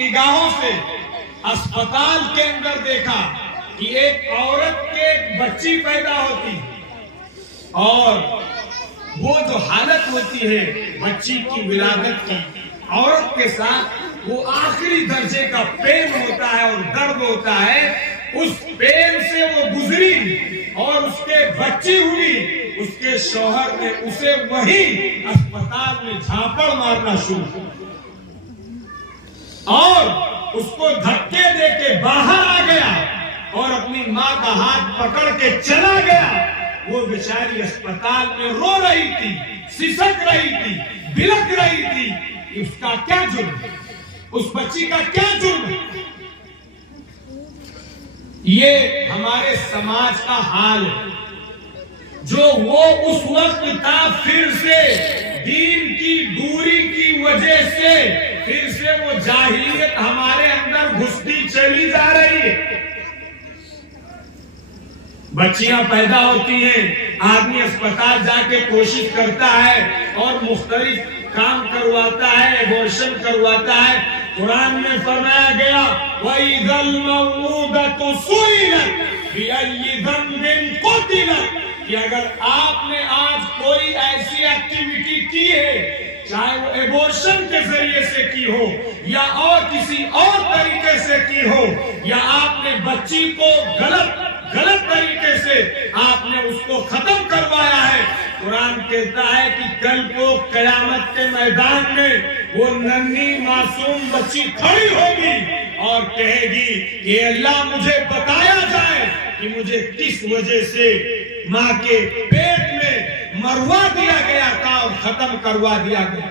نگاہوں سے اسپتال کے اندر دیکھا کہ ایک عورت کے ایک بچی پیدا ہوتی اور وہ جو حالت ہوتی ہے بچی کی ولادت کی، عورت کے ساتھ وہ آخری درجے کا پین ہوتا ہے اور درد ہوتا ہے، اس پین سے وہ گزری اور اس کے بچی ہوئی، اس کے شوہر نے اسے وہی اسپتال میں جھاپڑ مارنا شروع اور اس کو دھکے دے کے باہر آ گیا اور اپنی ماں کا ہاتھ پکڑ کے چلا گیا۔ وہ بیچاری اسپتال میں رو رہی تھی، سسک رہی تھی، بلک رہی تھی۔ اس کا کیا جرم؟ اس بچی کا کیا جرم؟ یہ ہمارے سماج کا حال ہے جو وہ اس وقت تھا، پھر سے دین کی دوری کی وجہ سے پھر سے وہ جاہلیت ہمارے اندر گھستی چلی جا رہی ہے۔ بچیاں پیدا ہوتی ہیں، آدمی اسپتال جا کے کوشش کرتا ہے اور مختلف کام کرواتا ہے، ایبورشن کرواتا ہے۔ قرآن میں فرمایا گیا وَإِذَا الْمَوْءُودَةُ سُئِلَتْ بِأَيِّ ذَنبٍ قُتِلَتْ، کہ اگر آپ نے آج کوئی ایسی ایکٹیویٹی کی ہے، چاہے وہ ایبورشن کے ذریعے سے کی ہو یا اور کسی اور طریقے سے کی ہو، یا آپ نے بچی کو غلط طریقے سے آپ نے اس کو ختم کروایا ہے، قرآن کہتا ہے کہ کل کو قیامت کے میدان میں وہ ننھی معصوم بچی کھڑی ہوگی اور کہے گی کہ اللہ مجھے بتایا جائے کہ مجھے کس وجہ سے ماں کے پیٹ میں مروا دیا گیا تھا اور ختم کروا دیا گیا۔